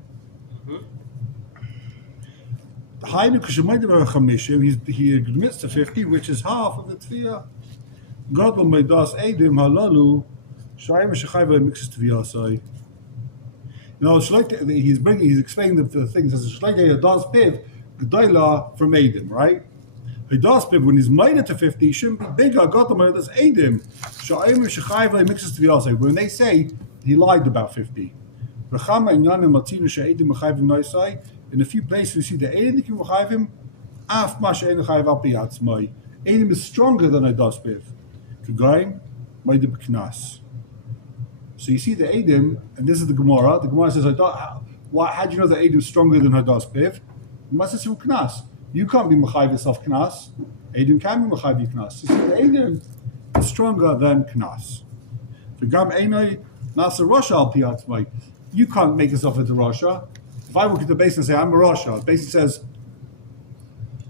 Hainu kishemayde b'chamishim. He admits to 50, which is half of the tviyah. God will make das edim halalu. Shayim shechayva mixes tviyah say. Now, he's explaining the things as a shleike das piv g'dayla from edim, right? Hidaspiv, when he's made it to 50, he shouldn't be bigger. God the murder, that's Adim. Sha'im Shechayva mixes to the Yasei. When they say he lied about 50. Rechama and Yanim Matina Sha'edim Mechayvim Noisai. In a few places we see the Adim Mechayvim. Af Masha Ein Chayv Al Piyatzmai. Adim is stronger than Hidaspiv. Kagaim, Maidim Knas. So you see the Adim, and this is the Gemara. The Gemara says, how do you know that Adim is stronger than Hidaspiv? You must have some Knas. You can't be Mechayiv yourself Knas. Adim can be Mechayiv Knas. You see, the Adim is stronger than Knas. V'gam Einai Nasa Rasha al Piyatzmai. You can't make yourself into Rasha. If I walk into the base and say, I'm a Rasha, the base says,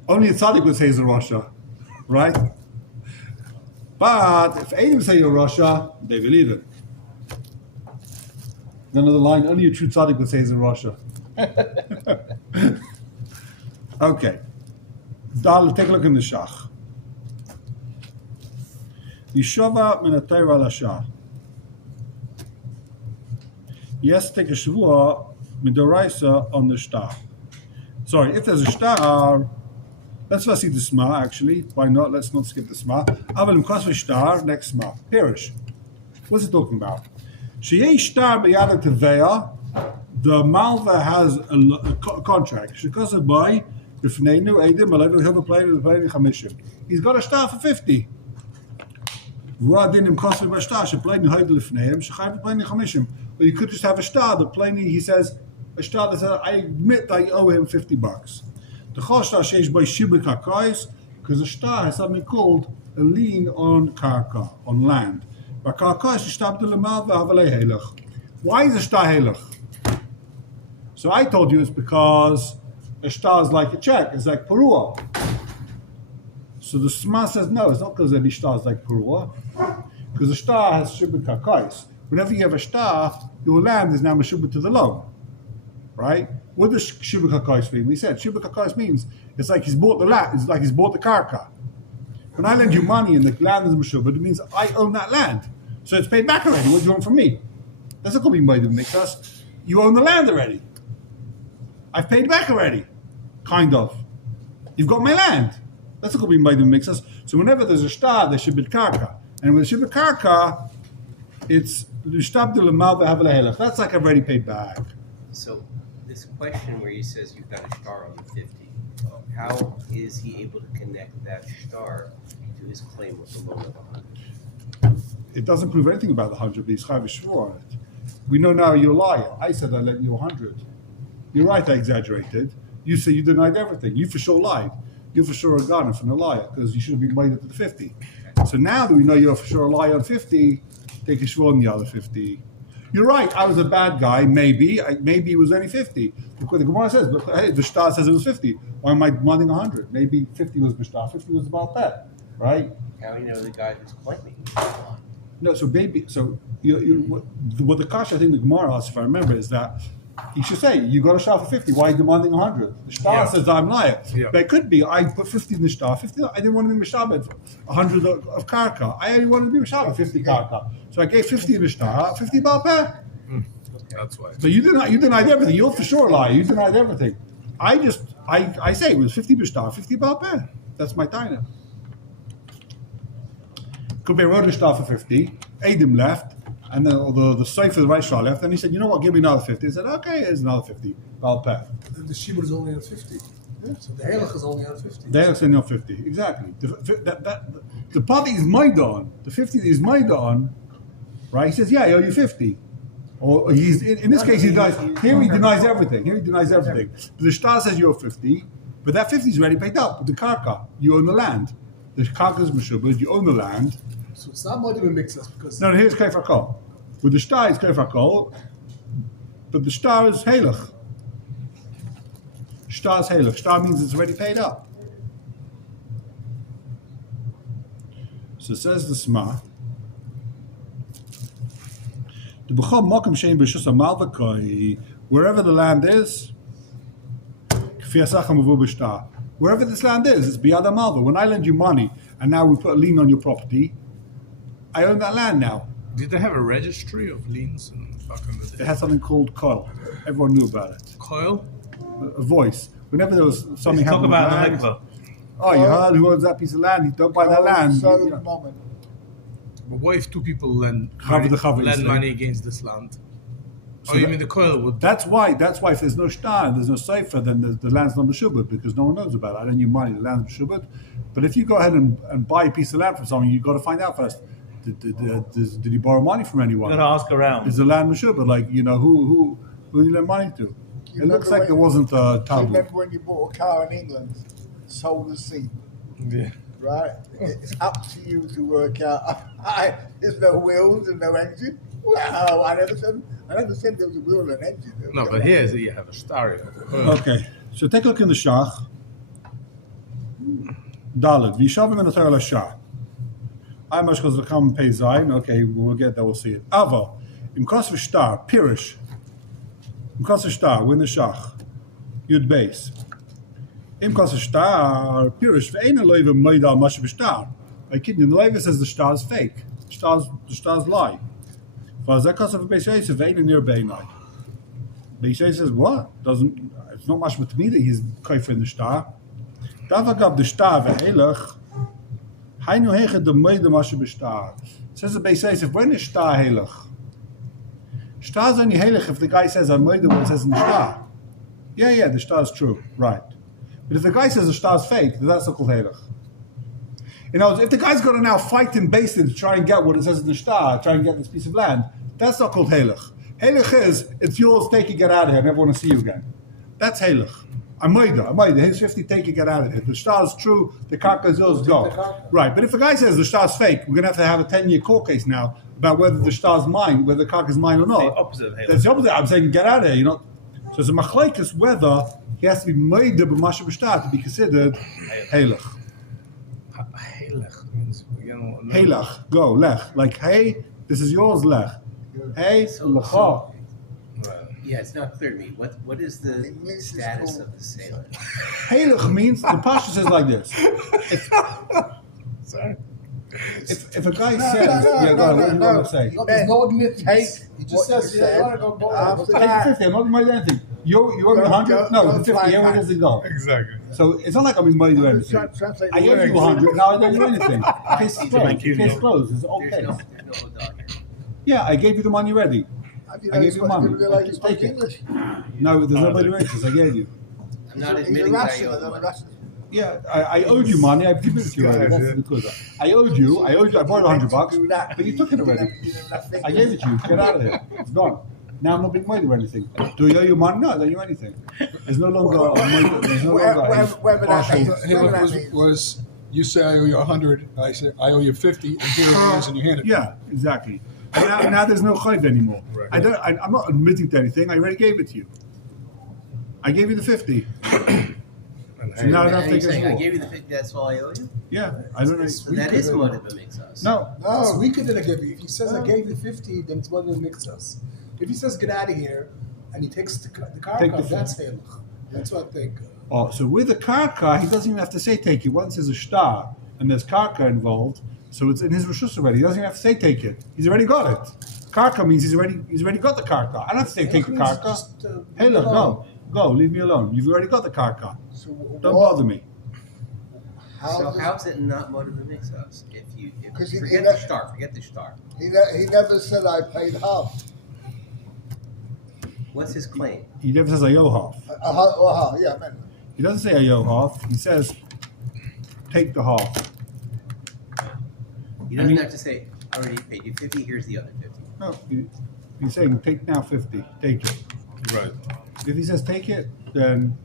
only a tzaddik would say he's a Rasha. Right? But if Adim say you're Rasha, they believe it. Another line, only a true tzaddik would say he's a Rasha. Okay. Dal, take a look in the Shach. Yishova min ha-Torah l'Shah. Yes, take a Shavua midoraisa on the star. Sorry, if there's a star, let's first see the Sma, actually. Why not? Let's not skip the Sma. Avalim kos star, next Sma. Pirish. What's it talking about? Sheyei star b'yad teveya. The Malva has a contract. Shekosah by he's got a star for 50. But you could just have a star that plainly he says, a star that says, I admit I owe him $50. The chostar says by shibuk hakais, because a star has something called a lien on karka, on land. Why is a star helach? So I told you it's because a star is like a check, it's like Perua. So the Sma says no, it's not because any star is like Perua, because a star has shibud kakais. Whenever you have a star, your land is now meshubud to the loan, right? What does shibud kakais mean? We said shibud kakais means it's like he's bought the land, it's like he's bought the karka. When I lend you money and the land is meshubud, it means I own that land, so it's paid back already. What do you want from me? That's not going to be made of mixas. You own the land already. I've paid back already. Kind of. You've got my land. That's not going to be made of mixers. So whenever there's a shtar, there should be karka. And with shibud karka, it's that's like I've already paid back. So this question where he says you've got a star on the 50, how is he able to connect that star to his claim with the loan of 100? It doesn't prove anything about the 100, but he's chayv shvur on it. We know now you're a liar. I said I lent you 100. You're right, I exaggerated. You say you denied everything. You for sure lied. You're for sure a garner and a liar because you should have been made it to the 50. So now that we know you're for sure a liar on 50, take a shvur on the other 50. You're right. I was a bad guy. Maybe it was only 50. The Gemara says, but hey, the Shtar says it was 50. Why am I demanding 100? Maybe 50 was the Shtar. 50 was about that, right? How do you know the guy who's claiming? No. So what the Kasha I think the Gemara asks, if I remember, is that he should say you got a Shtar for 50. Why are you demanding 100? The Shtar Yeah. says I'm lying. Yeah. But it could be I put 50 in the Shtar. 50. I didn't want to be Mishabed for 100 of Karka. I only wanted to be Mishabed 50 Karka. So I gave 50 in the Shtar. 50 Baal Peh. That's why. So you denied everything. You're for sure lying. You denied everything. I say it was 50 Bishtar, 50 Baal Peh. That's my taina. Could be wrote a star for 50. Adim left, and then the Sefer the right star left, and he said, you know what, give me another 50. He said, okay, here's another 50 Baal Peh. The Shibur is only at 50. Yeah. So the Heilig is only at 50. They're saying no 50. Exactly. The party is Maidan. The 50 is Maidan, right? He says, yeah, I owe you 50. Or he's in this case he denies. Here he denies everything. But the Shtar says you're 50, but that 50 is already paid up with the karka. You own the land. The karka is meshubed. You own the land. So it's not more than a mixes because No, here's kefakol. With the Shtar it's kefakol, but the Shtar is heilig. Shtar is heilig. Shtar means it's already paid up. So it says the Sma. Wherever the land is, wherever this land is, it's biyad malva. When I lend you money and now we put a lien on your property, I own that land now. Did they have a registry of liens back in the It day? had something called coil. Everyone knew about it. Coil? A voice. Whenever there was something Talk happening with about land, the mikvah. oh, you heard who owns that piece of land? You don't buy that land. So, You know. moment. But what if two people lend Chavi, money against this land? So Oh, you that- mean the coil would? That's why if there's no shtar and there's no sefer, then the land's not meshubed because no one knows about it. I don't need money, the land's meshubed. But if you go ahead and buy a piece of land from someone, you've got to find out first. Did he borrow money from anyone? You gotta ask around. Is the land meshubed? Like, you know, who did he lend money to? You It looks remember like when- there wasn't a Do you taboo. remember when you bought a car in England, sold the seat, Yeah. right? It's up to you to work out. There's no wheels and no engine. Wow, I never said there was a wheel and an engine. No, but here is you have a star. Okay, so take a look in the Shach. Dalet. Vishavim in the Torah Shach. I must go to come pay Zayin. Okay, we'll get that. We'll see it. Ava. Im Kos Shtar. Pirish. Im Kos Shtar. We're in the Shach. Yud Beis. Im Kos Shtar. Pirish. Ve'ena loiva meida mash b'shtar. I kid you. The Levi says the Shtar is fake. The Shtar's lie. For Zakos of Beis Yosef. Ve'ena near Beinai. Beis Yosef says what? It's not much to me that he's koifer in the Shtar. Davagab the Shtar ve'elech. Hainu hege de meide mashe b'shtar. Says the Beis Yosef, when is Shtar heilig? Shtar is only heilig if the guy says I'm meide what it says in the Shtar. Yeah, the Shtar is true, right. But if the guy says the Shtar is fake, then that's not called heilig. You know, if the guy's got to now fight in Basin to try and get what it says in the Shtar, try and get this piece of land, that's not called heilig. Heilig is, it's yours, take it, get out of here, I never want to see you again. That's heilig. I'm here's 50, take it, get out of here. If the Shtar is true, the karka is yours, go. Right, but if the guy says the Shtar is fake, we're going to have a 10-year court case now about whether the Shtar is mine, whether the karka is mine or not. The opposite of heilig. That's the opposite. I'm saying get out of here, you know. So it's a machlekes whether he has to be made of b'masha b'shtar to be considered heilig. Heilig means again. Heilig, go, lech. Like, hey, this is yours, lech. Hey, lecha. Yeah, it's not clear to me. What is the status of the sailor? Heilig means, the Pasha says like this. Sorry. If a guy says, yeah, go on, what do you want to say? there's no admittance. Take He just what says, you yeah, said. you want to go borrow. After Take the that, 50, I'm not going to do anything. You owe me 100? No, the 50, where does it go? Exactly. So it's not like I'm going to do anything. translate I the owe you words. 100, now I don't do anything. Case closed. Case closed. It's There's okay. no dog here. Yeah, I gave you the money ready. Have you I gave you noticed what money. you realize you Just take speak it. English? No, there's nobody racist. I gave you. I'm not He's a admitting that I rational, owe the they're money. rational. Yeah, I owed you money. I've given it to you already. That's the because I owed you. I borrowed $100, but you took it already. I gave it to you. Get out of here. It's gone. Now I'm not being made or anything. Do I owe you money? No, I don't owe you anything. There's no longer there's no longer Whether that partial. means- Hey, whether look, that means- was you say I owe you 100, I say I owe you 50, and here it is, and you hand it. Yeah, exactly. And now there's no chayv anymore. Right. I'm not admitting to anything. I already gave it to you. I gave you the 50. And So now I don't And think you're it's saying, I more. gave you the 50, that's all I owe you? Yeah, I don't know. So that is motive that makes us. No, No, we could give you. If he says I gave you 50, then it's what it makes us. If he says get out of here, and he takes the car, Take the that's him. That's what I think. oh, so with a karka, he doesn't even have to say take it. Once there's a shtar and there's karka involved, so it's in his rishus already. He doesn't even have to say take it. He's already got it. Karka means he's already got the karka. I don't have to say take the karka. Just, Hey, look, go, leave me alone. You've already got the karka. So Don't bother me. So how's it not motive that makes us? If Because he- forget he- the star, forget the star. He never said I paid half. What's his claim? He never says ayohaf. Yeah, man. He doesn't say ayohaf. He says take the half. He doesn't mean- have to say, I already paid you 50, here's the other 50. No, he's saying take now 50. Take it. Right. If he says take it, then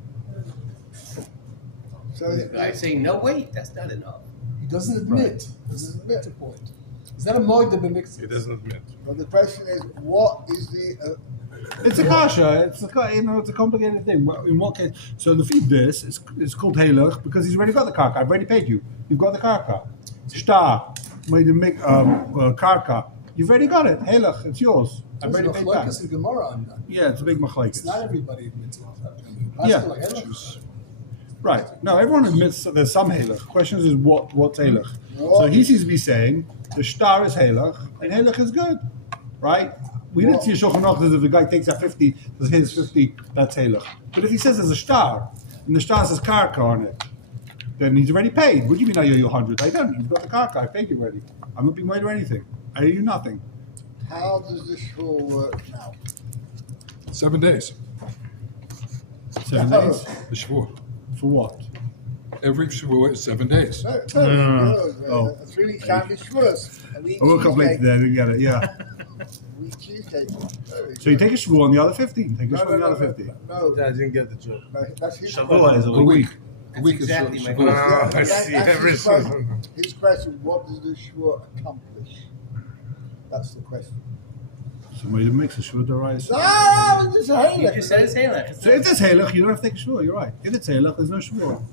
So The guy's saying, no, wait, that's not enough. He doesn't admit. This is the point. Is that a moed that mix? He doesn't admit. but the question is, what is the it's a kasha. It's a complicated thing. In what case? So the feed this it's called halach because he's already got the karka. I've already paid you. You've got the karka. Shtar made to make karka. You've already got it. Halach, it's yours. I've already paid back. There's a Gemara on that. Yeah, it's a big It's machlekes. not everybody admits it. Yeah. Like, I don't- Right. No, everyone admits that there's some halach. Question is what's halach. So he seems to be saying the shtar is halach and halach is good, right? We didn't see a shulchan aruch that if the guy takes out 50, there's his 50, that's halach. But if he says there's a shtar and the shtar says karka on it, then he's already paid. What do you mean I owe you 100? I don't. You've got the karka. I paid you already. I'm not being paid or anything. I owe you nothing. how does this shul work now? 7 days. 7 days The Shavuot. for what? Every Shavuot is 7 days. Oh. It's really can't be Shavuos. I woke up late today. I didn't get it. Yeah. We Tuesday. So you take a shvuah on the other 50. Take a shvuah on the other 50. No, I didn't get the joke. that's his Shavuot is a A week. week. A That's week exactly is my Shavuot. I see. That's Every his question. His question, what does the shvuah accomplish? That's the question. Somebody makes a shvuah deraisa. No, it's just a You just said it's halach. So if there's halach, you don't have to take a shvuah. You're right. If it's halach, there's no shvuah.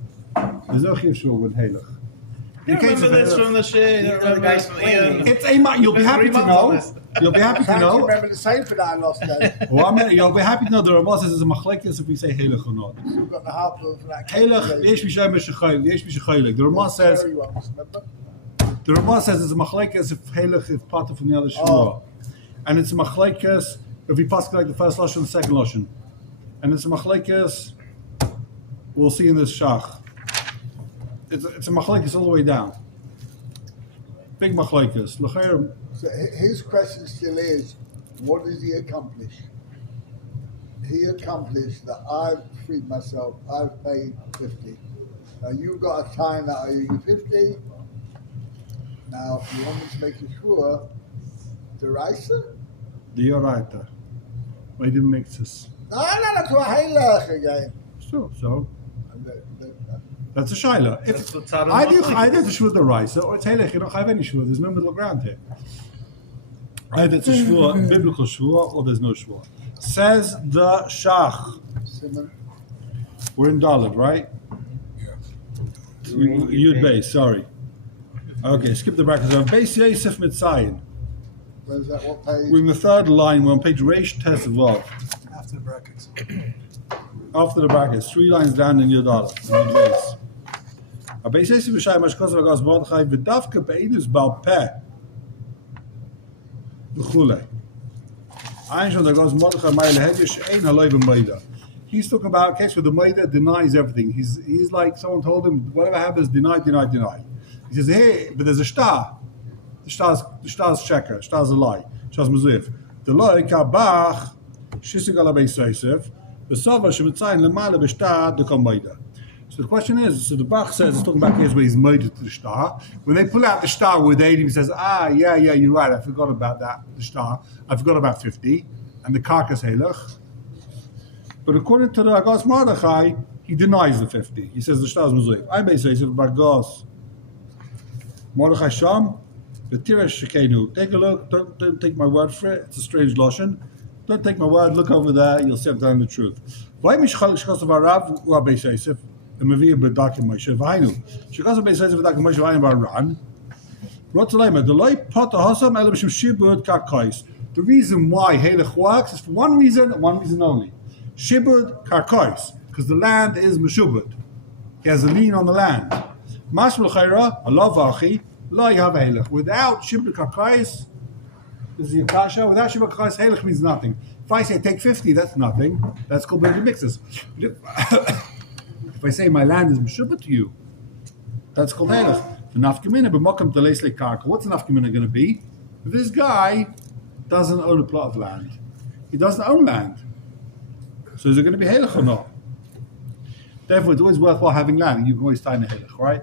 There's no chiv shvuah with halach. You remember this from the shit? You You know the remember guy's this from claiming. Ian? It's a you'll be happy to know. You'll be happy to Can't you know. remember the same for that I lost then? You'll be happy to know the Ramah says it's a machlekes if we say halach or not. We've got the half of that. Halach, yesh mishay meshachayil, yesh meshachayil. The Ramah says it's a machlekes if halach is part of the other shvuah, Oh. and it's a machlekes if we pass like the first lashon and the second lashon, and it's a machlekes. We'll see in this shach. It's a machlekes all the way down. Big machlekes. L'chair. So his question still is, what does he accomplish? He accomplished that I've freed myself, I've paid 50. Now you've got a time that I owe you 50. Now if you want me to make it sure, the ricer? The yoraita. Why didn't make this? No, that's what Halach again. So And that's a shaila. That's If the tzad of either machlekes. it's shvuah deraisa or it's halach, you don't have any shvuah. There's no middle ground here. Either it's a shvuah, biblical shvuah, or there's no shvuah. Says the shach. Simon, We're in Dalet, right? Yud base. Sorry. Okay, skip the brackets. On base Yosef Mitzayin. where's that? What page? We're in the third line. We're on page Reish Tes Vav. After the brackets. After the brackets, 3 lines down in Yud Dalet. Yud base. A base Yosef Mishai Mashkos Vagas Mordechai V'davka Be'edus Bal Peh. V'chulei. He's talking about a case where the Maida denies everything. He's like someone told him whatever happens, deny. He says, hey, but there's a star. The star's checker. Star's a lie. Star's mezuyif. The lie kabach shisig ala beis Yosef. Besava shemitzayin lemala b'shtar dekam Maida. So the question is, so the Bach says, it's talking about case where he's Maida to the star. When they pull out the star with 80, he says, yeah, you're right. I forgot about that. The star. I forgot about 50. And the carcass halach. But according to the Agas Mordechai, he denies the 50. He says the shtar is muzayif. I may say, Bagos Mordechai Sham, V'tirash shekenu. Take a look. Don't take my word for it. It's a strange lashon. Don't take my word. Look over there. You'll see I'm telling the truth. Why mishchalik shkosav harav u'abei seisef emaviyah b'dakim Moshe v'hainu shkosav b'ei seisef b'dakim Moshe v'hainu b'aran. The reason why Halach works is for one reason and one reason only. Shibud karkois, because the land is meshubud. He has a lien on the land. Mashmul chayra, alav achi, lo yav Halach. Without shibud karkois, this is Yakasha. Without shibud karkois, Halach means nothing. If I say take 50, that's nothing. That's called the mixes. If I say my land is meshubud to you, that's called Halach. What's the nafkamina going to be? If this guy doesn't own a plot of land, he doesn't own land. So is it going to be halach or not? Therefore, it's always worthwhile having land. You can always tie in a halach, right?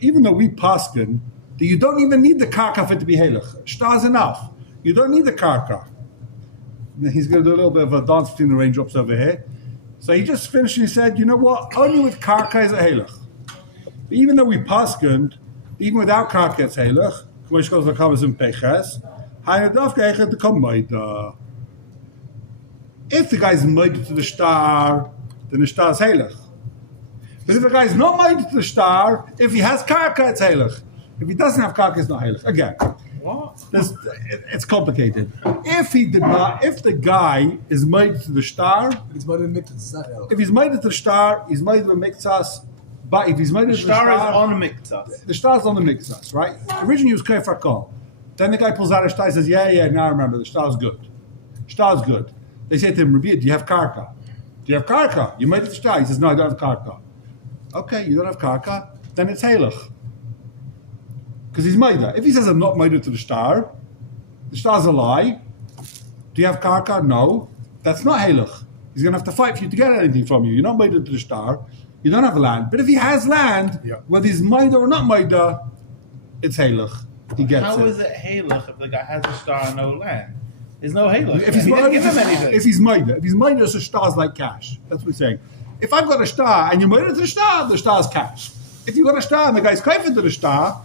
Even though we paskin, that you don't even need the karka for it to be halach. Shtar's enough. You don't need the karka. He's going to do a little bit of a dance between the raindrops over here. So he just finished and he said, you know what? Only with karka is a halach. Even though we paskened, even without karka it's halach. If the guy's made to the star, then the star is halach. But if the guy's not made to the star, if he has karka, it's halach. If he doesn't have karka, it's not halach. Again, What? it's complicated. If the guy is made to the star, It's more than mitzvah. if he's made to the star, he's made to the mixas. But if he's made to The the star is star, on Miktas. the star's on the mixas, right? Originally it was kefar. Then the guy pulls out a star and says, yeah, now I remember, the star's good. Star's good. They say to him, Rabbi, do you have karka? Do you have karka? You made it to the star. He says, no, I don't have karka. Okay, you don't have karka, then it's halach. Because he's made that. If he says, I'm not made it to the star's a lie. Do you have karka? No. That's not halach. He's going to have to fight for you to get anything from you. You're not made it to the star. You don't have land. But if he has land, whether he's made or not made, it's halach. He gets How it. is it halach if the guy has a star and no land? There's no halach. If he's he didn't made, give him anything. if he's made, it's a star's like cash. That's what he's saying. If I've got a star and you made it to the star's cash. If you've got a star and the guy's claiming to the star's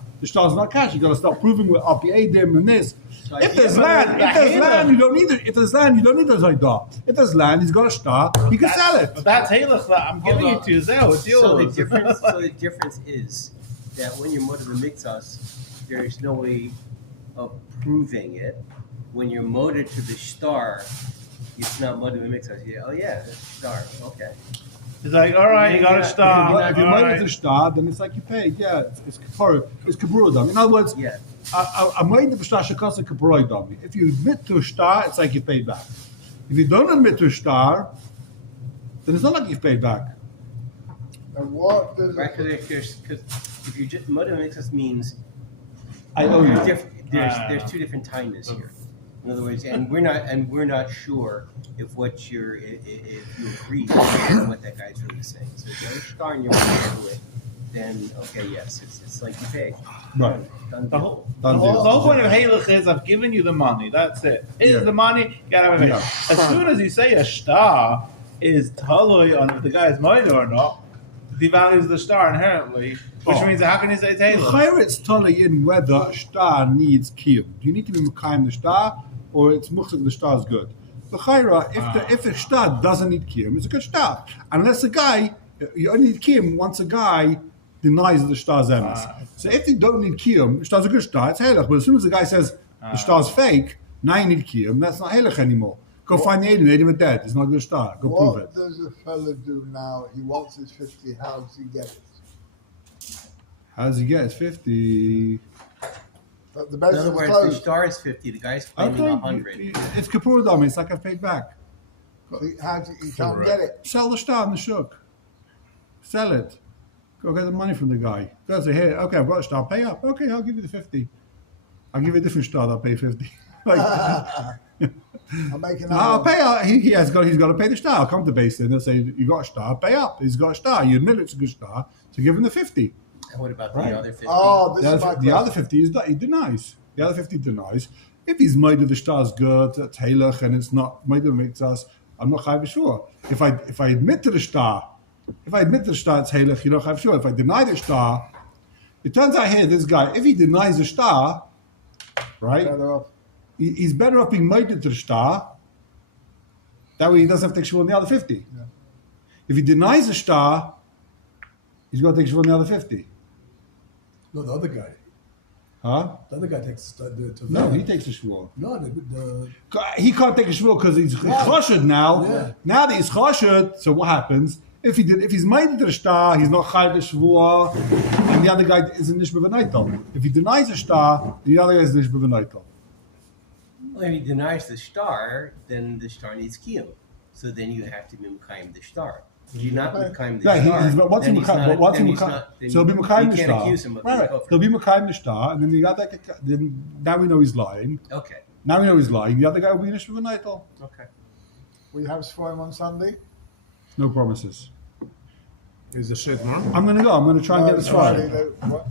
not cash. You've got to start proving with Apiadim and this. If there's land, you don't need it. If there's land, you don't need the Zaydah. If there's land, he's got a star, he can sell it. But that's halach that I'm giving it to you, Zell. It's yours. So the difference is that when you're motive the mixas, there's no way of proving it. When you're motive to the star, it's not motive the mixas. Yeah, oh yeah, that's star. Okay. It's like, all right, you got a star. If you all made right. it to the star, then it's like you paid. Yeah, it's kapara. It's kaburadam. In other words, Yeah. I made the star shakasa kaburadam. If you admit to a star, it's like you paid back. If you don't admit to a star, then it's not like you've paid back. And what does Right, because if you just motive mixas means I owe you. there's two different times here. In other words, and we're not sure if if you agree with what that guy's really saying. So if you're a star and you're into it, then okay, yes, it's like you pay. Right. Done The deal. whole, Done the whole, deal. the whole point of halach is I've given you the money. That's it. Here's Yeah. the money. You gotta have it. Yeah. As soon as you say a star is talui on if the guy's made or not, devalues the star inherently, which Oh. means how can you say it's halach? Chayr, it's totally in whether a star needs kiyum. Do you need to be mekayim the star, or it's muchzik the star is good? The chayra, if the star doesn't need kiyum, it's a good star. Unless a guy, you only need kiyum once a guy denies the star's emes. So if you don't need kiyum, the star's a good star, it's halach. But as soon as the guy says the star's fake, now you need kiyum, that's not halach anymore. Go find the alien, the alien dead. It's not a good star. Go prove it. what does a fella do now? He wants his 50. How does he get it? How does he get his 50? But the In best other is words, the closed. star is 50. The guy's claiming 100. It's kapur dami. It's like I paid back. He can't get it. Sell the star in the shuk. Sell it. Go get the money from the guy. Go say, here, okay, I've got a star, pay up. Okay, I'll give you the 50. I'll give you a different star, I'll pay 50. Like, I'm making I'll out. pay up. He's got to pay the star. I'll come to base and they'll say, you got a star, pay up. He's got a star. You admit it's a good star, so give him the 50. And what about Right. the other 50? Oh, this The is my other, the other question. 50 is he denies. The other 50 denies. If he's made of the star's good, it's halach, and it's not made of mitzvahs, I'm not chayv sure. If I admit to the star If I admit the shtar, it's heilig, you don't have shul. If I deny the shtar, it turns out here, this guy, if he denies the shtar, right, Better off. he's better off being made to the shtar. That way he doesn't have to take shul on the other 50. Yeah. If he denies the shtar, he's going to take shul on the other 50. No, the other guy. Huh? The other guy takes the No, he takes the shul. No, the He can't take a shul because he's choshed now. Yeah. Now that he's choshed, so what happens? If he's made to the shtar, he's not chayv the shvua, and the other guy is in nishba v'naitel. If he denies the shtar, the other guy is nishba v'naitel. Well, if he denies the star, then the star needs kiyum. So then you have to be mekayim the star. If you're not mekayim the Yeah, star, once he then he's not. once he then he's mekayim, not- then so he'll be mekayim you the can't shtar. accuse him of Right, being right. kofar. He'll be mekayim the shtar, and then the other guy, then now we know he's lying. Okay. Now we know he's lying. The other guy will be nishba v'naitel. Okay. We have Sforim on Sunday. No promises. Is the shit, man? I'm gonna go. I'm gonna try and get this Friday. What?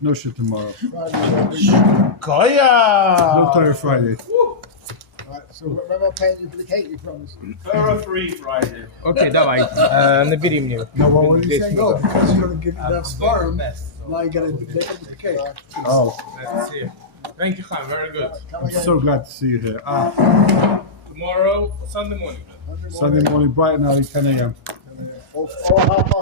No shit tomorrow. Friday, won't be- No Torah Friday. Right, so remember paying you for the cake you promised. Torah free Friday. Окей, давай. Набери мне. no, what did he say? No, because you don't give enough sperm. Now you gotta make up the cake. Oh, Let's see. Thank you, Chaim. Very good. Come I'm again. so glad to see you here. Tomorrow, Sunday morning. Sunday morning, bright and early, 10 a.m. Or half past